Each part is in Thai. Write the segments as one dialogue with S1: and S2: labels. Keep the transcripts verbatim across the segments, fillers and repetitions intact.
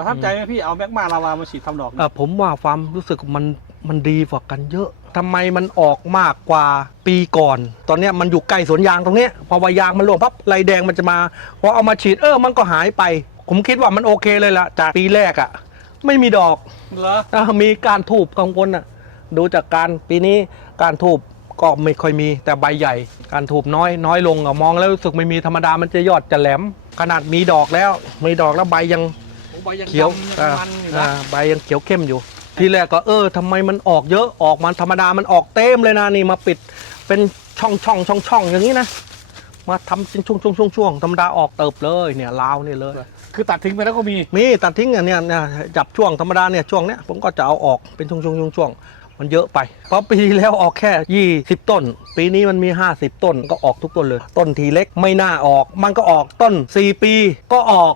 S1: ประทับใจไหมพี่เอาแมกมาลาวามาฉีดทำดอก
S2: เออผมว่าความรู้สึกมันมันดีกว่ากันเยอะทำไมมันออกมากกว่าปีก่อน ตอนเนี้ยมันอยู่ใกล้สวนยางตรงเนี้ยพอใบยางมันร่วงปั๊บไรแดงมันจะมาพอเอามาฉีดเออมันก็หายไปผมคิดว่ามันโอเคเลยล่ะจากปีแรกอ่ะไม่มีดอก
S1: เหรอ
S2: มีการทูบกังวลอ่ะดูจากการปีนี้การทูบก็ไม่ค่อยมีแต่ใบใหญ่การทูบน้อยน้อยลงอะมองแล้วรู้สึกไม่มีธรรมดามันจะยอดจะแหลมขนาดมีดอกแล้วมีดอกแล้วใบยังเขียวใบยังเขียวเข้มอยู่ทีแรกก็เออทำไมมันออกเยอะออกมาธรรมดามันออกเต็มเลยนะนี่มาปิดเป็นช่องช่องช่องช่องอย่างนี้นะมาทำเป็นช่วงช่วงช่วงช่วงธรรมดาออกเติบเลยเนี่ยลาวนี่เลย
S1: คือตัดทิ้งไปแล้วก็มี
S2: มีตัดทิ้งเนี่ยเนี่ยจับช่วงธรรมดาเนี่ยช่วงเนี้ยผมก็จะเอาออกเป็นช่วงช่วงช่วงช่วงมันเยอะไปเพราะปีที่แล้วออกแค่ยี่สิบต้นปีนี้มันมีห้าสิบต้นก็ออกทุกต้นเลยต้นทีเล็กไม่น่าออกมันก็ออกต้นสี่ปีก็ออก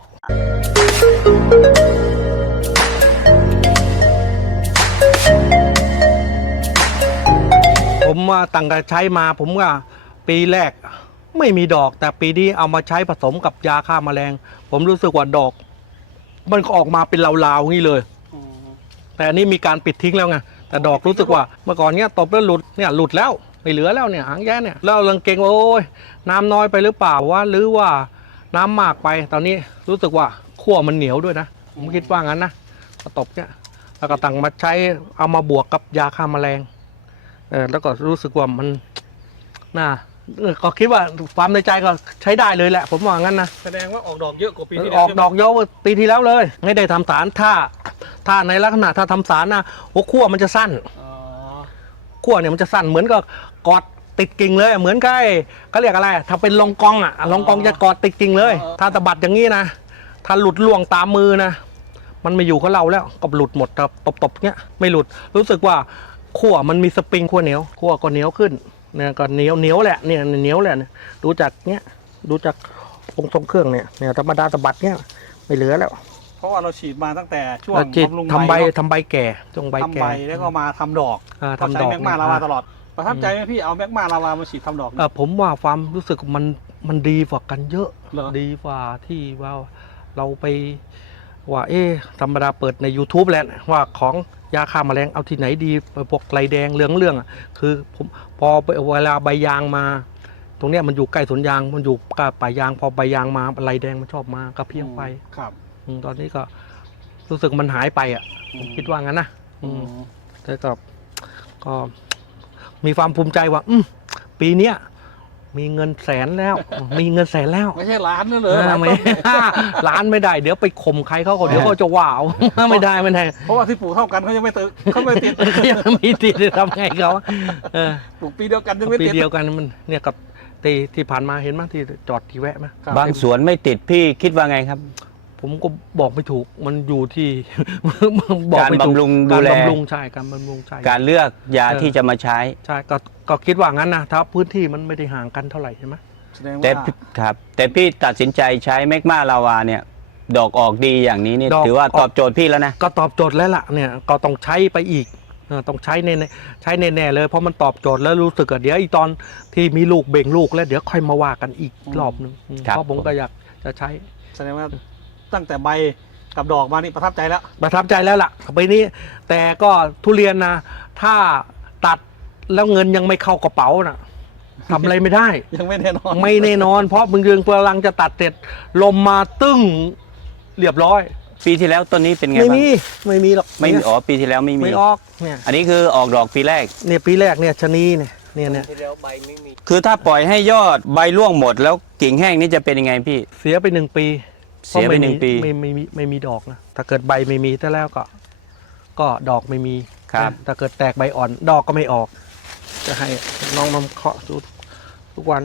S2: ผมว่าตั้งแต่ใช้มาผมว่าปีแรกไม่มีดอกแต่ปีนี้เอามาใช้ผสมกับยาฆ่าแมลงผมรู้สึกว่าดอกมันก็ออกมาเป็นลาวๆงี้เลยแต่อันนี้มีการปิดทิ้งแล้วไงแต่ดอกรู้สึกว่าเมื่อก่อนเนี้ยตบแล้วหลุดเนี่ยหลุดแล้วไม่เหลือแล้วเนี่ยหางแย่เนี่ยแล้วลังเกงว่าโอ้ยน้ำน้อยไปหรือเปล่าว่าหรือว่าน้ำมากไปตอนนี้รู้สึกว่าขั้วมันเหนียวด้วยนะผมคิดว่างั้นนะตบเนี่ยแล้วก็ตั้งมาใช้เอามาบวกกับยาฆ่าแมลงเออแล้วก็รู้สึกว่ามันน่าก็คิดว่าความในใจก็ใช้ได้เลยแหละผมว่างั้นนะ
S1: แสดงว่าออกดอกเยอะกว่าปีที่แล้ว
S2: ออกดอกเยอะปีที่แล้วเลยไม่ได้ทำสารถ้าถ้าในลักษณะถ้าทำสารนะหัวขั้วมันจะสั้นขั้วเนี่ยมันจะสั้นเหมือนกับกอดติดกิ่งเลยเหมือนกับเขาเรียกอะไรถ้าเป็นลองกองอ่ะลองกองจะกอดติดกิ่งเลยถ้าตะบัดอย่างนี้นะถ้าหลุดล่วงตามมือนะมันไม่อยู่กับเราแล้วก็หลุดหมดตบๆเงี้ยไม่หลุดรู้สึกว่าขั้วมันมีสปริงขั้วเหนียวขั้วก็เหนียวขึ้นเนี่ยก็เหนียวเหนียวแหละเนี่ยเหนียวแหละดูจากเนี้ยดูจากองค์ทรงเครื่องเนี่ยเนี่ยธรรมดาตะบัดเนี่ยไม่เหลือแล้ว
S1: เพราะว่าเราฉีดมาตั้งแต่ช่วง
S2: ทำใบทำใบแก่จงใบแก่
S1: ทำใบแล้วก็มาทำดอก
S2: ทำดอก
S1: ใช้แมกมาลาวาตลอดประทับใจไหมพี่เอาแมกมาลาวามาฉีดทำดอก
S2: ผมว่าความรู้สึกมันมันดีกว่ากันเยอะดีกว่าที่ว่าเราไปว่าเอ๊ะธรรมดาเปิดใน ยูทูบ แล้วว่าของยาฆ่าแมลงเอาที่ไหนดีพวกไรแดงเหลืองเรื่องอ่ะคือผมพอเวลาใบยางมาตรงเนี้ยมันอยู่ใกล้สวนยางมันอยู่ใกล้ป่ายางพอใบยางมาไรแดงมันชอบมากระเพี้ยงไป
S1: ครับ
S2: ตอนนี้ก็รู้สึกมันหายไปอ่ะคิดว่างั้นนะแต่ก็ก็มีความภูมิใจว่าปีเนี้ยมีเงินแสนแล้วมีเงินแสนแล้ว
S1: ไม่ใช่ล้านนั่นเลย
S2: ไม่ล้านไม่ได้เดี๋ยวไปข่มใครเขาเดี๋ยวเขาจะว้าวไม่ได้ไม่ได้
S1: เพราะว่าที่ปลูกเท่ากันเขายังไม่ติดเขาไม่ติด
S2: ยังไม่ติดทำไงเขา
S1: ปลูกปีเดียวกันยังไม่ติด
S2: ปีเดียวกันมันเนี่ยกับตีที่ผ่านมาเห็นไหมที่จอดที่แวะไหม
S3: บางสวนไม่ติดพี่คิดว่าไงครับ
S2: ผมก็บอกไม่ถูกมันอยู่ที่
S3: การบำรุงดูแล
S2: การบำรุงใช่การบำรุงใช่
S3: การเลือกยาที่จะมาใช้
S2: ใช่ก็ก็คิดว่างั้นนะถ้าพื้นที่มันไม่ได้ห่างกันเท่าไหร่ใช่ไหม
S3: แต่ครับแต่พี่ตัดสินใจใช้แมกมาลาวาเนี่ยดอกออกดีอย่างนี้นี่ถือว่าตอบโจทย์พี่แล้วนะ
S2: ก็ตอบโจทย์แล้วล่ะเนี่ยก็ต้องใช้ไปอีกต้องใช้แน่ใช้แน่ๆเลยเพราะมันตอบโจทย์แล้วรู้สึกว่าเดี๋ยวอีตอนที่มีลูกเบ่งลูกแล้วเดี๋ยวค่อยมาว่ากันอีกรอบนึงเพราะผมก็อยากจะใช้
S1: แสดงว่าตั้งแต่ใบกับดอกมานี่ประทับใจแล้ว
S2: ประทับใจแล้วล่ะไปนี้แต่ก็ทุเรียนนะถ้าตัดแล้วเงินยังไม่เข้ากระเป๋านะทำอะไรไม่ได้
S1: ยังไม่แน่นอน
S2: ไม่แน่นอนเพราะมึงยังกำลังจะตัดเสร็จลมมาตึ้งเรียบร้อย
S3: ปีที่แล้วต้นนี้เป็นไงบ้าง
S2: ไม่มีไม่มีหรอก
S3: ไม่อ๋อปีที่แล้วไม่มี
S2: ไม่ออกเนี่ย
S3: อันนี้คือออกดอกปีแรก
S2: เนี่ยปีแรกเนี่ยชะนีเนี่ยเนี่ยเนี่ย
S3: ที่แล้วใบไม่มีคือถ้าปล่อยให้ยอดใบร่วงหมดแล้วกิ่งแห้งนี่จะเป็นยังไงพี่
S2: เสียไปหนึ่งปี
S3: เสียไปหนึ่งปี
S2: ไม่ไม่มีไม่มีดอกนะถ้าเกิดใบไม่มีแต่แล้วก็ก็ดอกไม่มี
S3: ครับ
S2: ถ้าเกิดแตกใบอ่อนดอกก็ไม่ออกจะให้น้องมาเคาะดูทุกวัน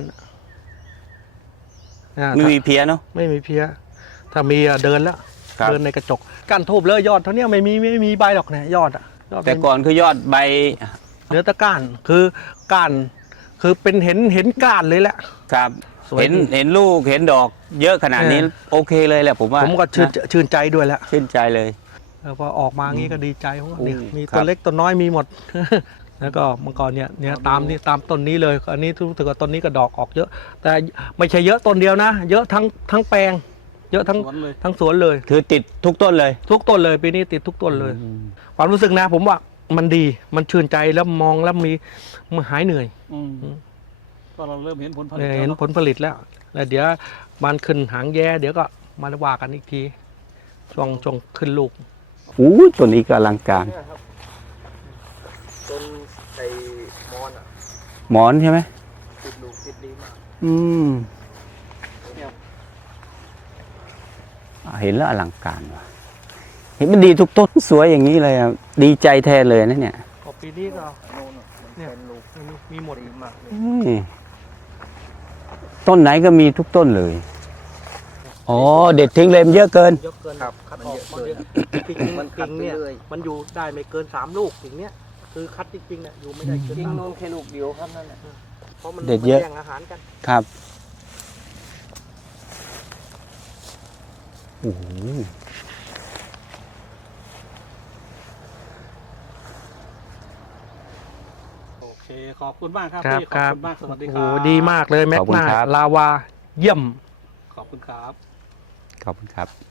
S3: ไม่มีเพี้ยเนาะ
S2: ไม่มีเพี้ยถ้ามีเดินแล้วเดินในกระจกก้านทูบเลยยอดเท่านี้ไม่มีไม่มีใบหรอกเนี่ยยอดอ่ะ
S3: แต่ก่อนคือยอดใบ
S2: เนื้อตะก้านคือก้านคือเป็นเห็นเห็นก้านเลยแหละ
S3: ครับเห็นเห็นลูกเห็นดอกเยอะขนาดนี้โอเคเลยแหละผมว่า
S2: ผมก็ชื่นชื่นใจด้วยแล้ว
S3: ชื่นใจเลย
S2: พอออกมางี้ก็ดีใจเพราะว่ามีตัวเล็กตัวน้อยมีหมดแล้วก็เมื่อก่อนเนี่ยเนี่ยตามนี่ตามต้นนี้เลยอันนี้รู้สึกว่าต้นนี้ก็ดอกออกเยอะแต่ไม่ใช่เยอะต้นเดียวนะเยอะทั้งทั้งแปลงเยอะทั้ง
S1: สวนเลย
S2: ทั้งสวนเลย
S3: คือติดทุกต้นเลย
S2: ทุกต้นเลยปีนี้ติดทุกต้นเลย
S3: อืม
S2: ความรู้สึกนะผมว่ามันดีมันชื่นใจแล้วมองแล้วมีมันหายเหนื่อย
S1: อืม
S2: อืม
S1: ก็เราเริ่มเห็นผลผลิต
S2: เออ
S1: แล้ว
S2: เห็น
S1: เนอะ
S2: ผลผลิตแล้วแล้วเดี๋ยวมันขึ้นหางแย่เดี๋ยวก็มาว่ากันอีกทีช่วงช่วงขึ้นลูก
S3: อู้ต้นนี้ก็อลังการ
S2: ต้นไอ้มอนอ่ะ
S3: หมอนใช่ไหม
S2: ติดลูกติดดีมาก
S3: อืมเห็นแล้วอลังการว่ะเห็นมันดีทุกต้นสวยอย่างนี้เลยอะดีใจแทนเลยนะเนี่ย
S2: พอปีนี้ก็เนี่ยมีหมดอีกมากเลย
S3: อืมต้นไหนก็มีทุกต้นเลยอ๋อเด็ดทิ้งเลยมันเยอะเกิน
S2: เยอะเกินครับคัดออกมาเยอะจริงๆมันกิ่งเนี่ยมันอยู่ได้ไม่เกินสามลูกอย่างเนี้ยคือคัดจริงๆเนี่ยอยู่ไม่ได้เกิน
S4: กิ่ง
S2: สาม
S4: นู
S2: ลู
S4: น
S2: ก
S4: แค่ลูกเดียวครับนั่นแหละ
S2: เพราะมัน
S3: เด็ดเยอะ
S2: แย่งอาหารกัน
S3: ครับโอ้โห
S1: โอเคขอบคุณมากครับ
S2: ครับ
S1: พี่ข
S2: ค
S1: อบ
S2: รับ
S1: คุณมากสวัสดีค
S2: โอ้
S1: รับ
S2: โหดีมากเลยแม็ก
S3: ขอบคุณ
S2: นา
S3: ครับ
S2: ลาวาเยี่ยม
S1: ขอบคุณครับ
S3: ขอบคุณครับ